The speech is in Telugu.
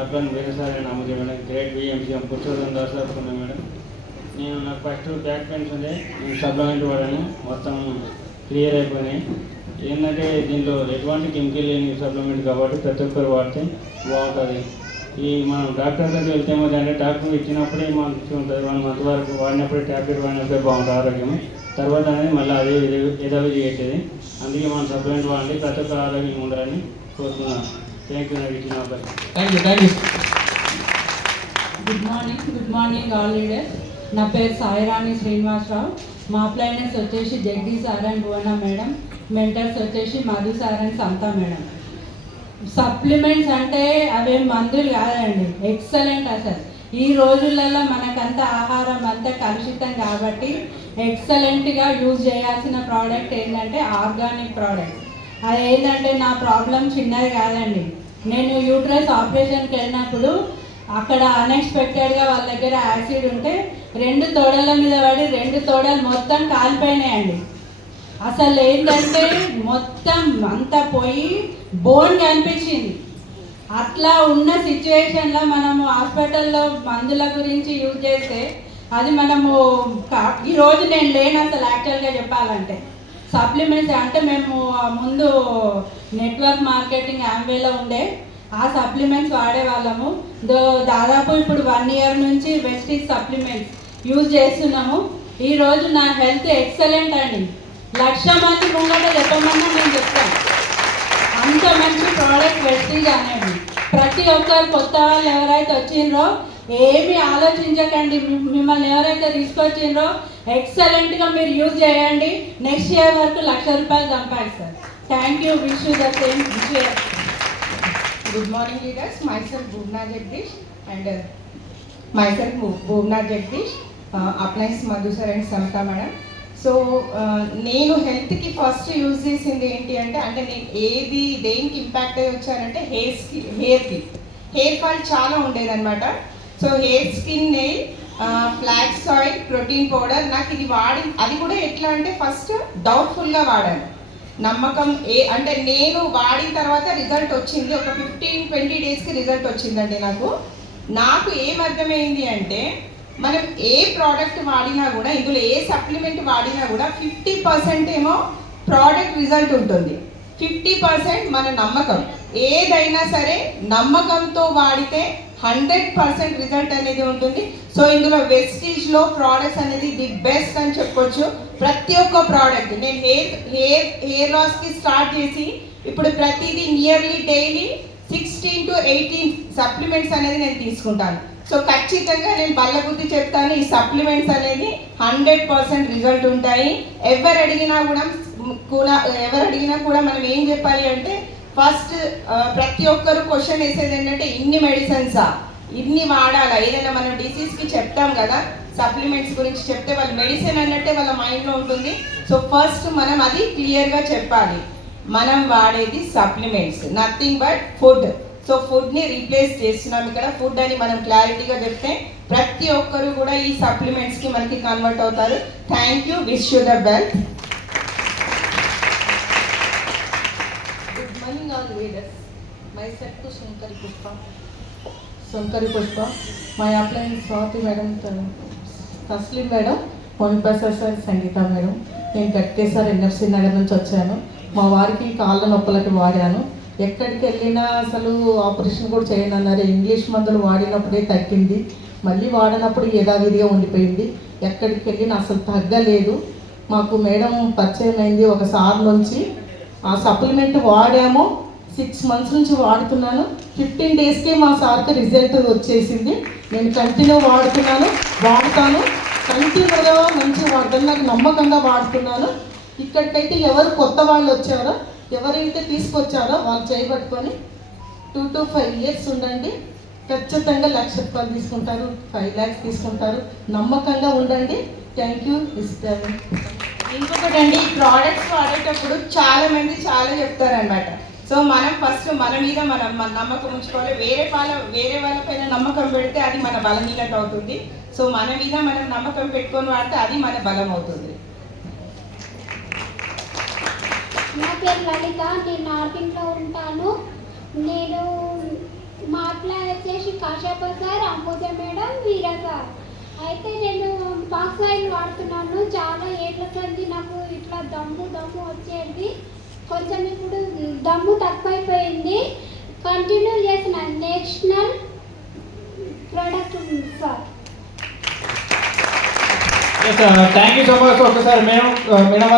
అబ్బాయి వేరేసారి నమ్మకం మేడం. గ్రేట్ విఎంసీఎం పురుషోత్తం దాస్ అనుకున్నాను మేడం. నేను నాకు ఫస్ట్ బ్యాక్ పెయిన్స్ ఉండే నేను సప్లిమెంట్ వాడాను, మొత్తం క్లియర్ అయిపోయినాయి. ఏంటంటే దీంట్లో ఎటువంటి కెమికల్ లేని సప్లిమెంట్ కాబట్టి ప్రతి ఒక్కరు వాడితే బాగుంటుంది. ఈ మనం డాక్టర్ దగ్గరికి వెళ్తే అంటే డాక్టర్ ఇచ్చినప్పుడే మంచి ఉంటుంది, 1 month వరకు వాడినప్పుడే ట్యాబ్లెట్ వాడినప్పుడే బాగుంటుంది ఆరోగ్యం. తర్వాత అనేది మళ్ళీ అదే యథావిధి చేసేది. అందుకే మనం సప్లిమెంట్ వాడండి, ప్రతి ఒక్కరు ఆరోగ్యంగా ఉండాలని కోరుతున్నాను. Thank you. నాకు ఇచ్చిన అవకాశం. Thank you. Good morning all leaders. నా పేరు సాయిరాణి శ్రీనివాసరావు. మా అప్లైనర్స్ వచ్చేసి Jagdi sir and Bhuvana madam, mentors వచ్చేసి Madhu sir and Santha madam. Supplements అంటే అవేం మందులు కాదండి, ఎక్సలెంట్. అసలు ఈ రోజులలో మనకంత ఆహారం అంతా కలుషితం కాబట్టి ఎక్సలెంట్గా యూజ్ చేయాల్సిన ప్రోడక్ట్ ఏంటంటే ఆర్గానిక్ ప్రోడక్ట్. అది ఏంటంటే నా ప్రాబ్లం చిన్నది కాదండి. నేను యూట్రస్ ఆపరేషన్కి వెళ్ళినప్పుడు అక్కడ అన్ఎక్స్పెక్టెడ్గా వాళ్ళ దగ్గర యాసిడ్ ఉంటే 2 తోడల మీద పడి 2 తోడలు మొత్తం కాలిపోయినాయండి. అసలు ఏంటంటే మొత్తం అంతా పోయి బోన్ కనిపించింది. అట్లా ఉన్న సిచ్యువేషన్లో మనము హాస్పిటల్లో మందుల గురించి యూజ్ చేస్తే అది మనము ఈరోజు నేను లేను అసలు. యాక్చువల్గా చెప్పాలంటే సప్లిమెంట్స్ అంటే మేము ముందు నెట్వర్క్ మార్కెటింగ్ యాంవేలో ఉండే ఆ సప్లిమెంట్స్ వాడేవాళ్ళము. దాదాపు ఇప్పుడు 1 year నుంచి వెస్టీజ్ సప్లిమెంట్స్ యూజ్ చేస్తున్నాము. ఈరోజు నా హెల్త్ ఎక్సలెంట్ అండి. 1,00,000 మంది ముంగట చెప్పమన్నా నేను చెప్తాను. అంత మంచి ప్రోడక్ట్ వెస్టీజ్ అనేది. ప్రతి ఒక్కరు కొత్త వాళ్ళు ఎవరైతే వచ్చిండ్రో ఏమీ ఆలోచించకండి. మిమ్మల్ని ఎవరైతే తీసుకొచ్చిండ్రో ఎక్సలెంట్గా మీరు యూజ్ చేయండి. నెక్స్ట్ ఇయర్ వరకు 1,00,000 రూపాయలు సంపాదిస్తారు. Thank you. Wish you the same. Good morning leaders, myself Bhuvna Jagdish and myself Bhuvna Jagdish, appliance Madhu sir and Samta madam. So నేను హెల్త్కి ఫస్ట్ యూజ్ చేసింది ఏంటి అంటే నేను ఏది దేనికి ఇంపాక్ట్ అయ్యి వచ్చానంటే హెయిర్కి హెయిర్ ఫాల్ చాలా ఉండేదన్నమాట. So hair skin nail flax oil protein powder నాకు ఇది అది కూడా ఎట్లా అంటే ఫస్ట్ డౌట్ఫుల్గా వాడాను. నమ్మకం అంటే నేను వాడిన తర్వాత రిజల్ట్ వచ్చింది. ఒక 15-20 డేస్కి రిజల్ట్ వచ్చిందండి. నాకు ఏం అర్థమైంది అంటే మనం ఏ ప్రోడక్ట్ వాడినా కూడా, ఇందులో ఏ సప్లిమెంట్ వాడినా కూడా 50% ఏమో ప్రోడక్ట్ రిజల్ట్ ఉంటుంది, 50% మన నమ్మకం. ఏదైనా సరే నమ్మకంతో వాడితే 100% రిజల్ట్ అనేది ఉంటుంది. సో ఇందులో వెస్టీజ్లో ప్రోడక్ట్స్ అనేది ది బెస్ట్ అని చెప్పొచ్చు. ప్రతి ఒక్క ప్రోడక్ట్ నేను హెయిర్ లాస్కి స్టార్ట్ చేసి ఇప్పుడు ప్రతిదీ నియర్లీ డైలీ 16 to 18 సప్లిమెంట్స్ అనేది నేను తీసుకుంటాను. సో ఖచ్చితంగా నేను బల్లగుద్ది చెప్తాను, ఈ సప్లిమెంట్స్ అనేది 100% రిజల్ట్ ఉంటాయి. ఎవరు అడిగినా కూడా మనం ఏం చెప్పాలి అంటే ఫస్ట్ ప్రతి ఒక్కరు క్వశ్చన్ వేసేది ఏంటంటే ఇన్ని మెడిసిన్సా, ఇన్ని వాడాలా? ఏదైనా మనం డిసీజ్కి చెప్తాం కదా, సప్లిమెంట్స్ గురించి చెప్తే వాళ్ళు మెడిసిన్ అన్నట్టే వాళ్ళ మైండ్లో ఉంటుంది. సో ఫస్ట్ మనం అది క్లియర్గా చెప్పాలి. మనం వాడేది supplements, nothing but food. So ఫుడ్ని రీప్లేస్ చేస్తున్నాం ఇక్కడ. ఫుడ్ అని మనం క్లారిటీగా చెప్తే ప్రతి ఒక్కరు కూడా ఈ సప్లిమెంట్స్కి మనకి కన్వర్ట్ అవుతారు. Thank you. Wish you the best. Good morning all leaders. Myself to Shankari Pushpa. My appliance Swati madam, Taslim madam, Moni Professor Sangeeta madam. నేను గట్కేసారి ఎన్ఎఫ్సి నగర్ నుంచి వచ్చాను. మా వారికి కాళ్ళ నొప్పులకి వాడాను. ఎక్కడికి వెళ్ళినా అసలు ఆపరేషన్ కూడా చేయను అన్నారు. ఇంగ్లీష్ మందులు వాడినప్పుడే తగ్గింది, మళ్ళీ వాడినప్పుడు యథావిధిగా ఉండిపోయింది. ఎక్కడికి వెళ్ళినా అసలు తగ్గలేదు. మాకు మేడం పరిచయం అయింది ఒకసారి నుంచి. ఆ సప్లిమెంట్ వాడాము, 6 months నుంచి వాడుతున్నాను. 15 daysకే మా సార్కి రిజల్ట్ వచ్చేసింది. నేను కంటిన్యూ వాడుతాను, కంటిన్యూగా మంచిగా వాడతాను. నాకు నమ్మకంగా వాడుతున్నాను. ఇక్కడికైతే ఎవరు కొత్త వాళ్ళు వచ్చారో, ఎవరైతే తీసుకొచ్చారో వాళ్ళు చేయబట్టుకొని 2 to 5 years ఉండండి. ఖచ్చితంగా 1,00,000 రూపాయలు తీసుకుంటారు, 5 lakhs తీసుకుంటారు. నమ్మకంగా ఉండండి. Thank you. ఇంకొకటి అండి, ఈ ప్రోడక్ట్స్ వాడేటప్పుడు చాలా మంది చాలా చెప్తారనమాట. సో మనం ఫస్ట్ మన మీద మనం నమ్మకం ఉంచుకోవాలి. వేరే వాళ్ళపైన నమ్మకం పెడితే అది మన బలహీనత అవుతుంది. సో మన మీద మనం నమ్మకం పెట్టుకొని వాడితే అది మన బలం అవుతుంది. నా పేరు లలిత, నేను నార్కింట్లో ఉంటాను. నేను మా అప్లయన్స్ వచ్చేసి కాశ్యప సార్, అంబుజ మేడం, వీర సార్. అయితే నేను బాక్స్ ఆయిల్ వాడుతున్నాను. చాలా ఏళ్ళ సంది నాకు ఇట్లా దమ్ము వచ్చేది. కొంచెం ఇప్పుడు దమ్ము తక్కువైపోయింది. కంటిన్యూ చేసిన national product sir. Thank you so much. ఒకసారి మేడం వాళ్ళ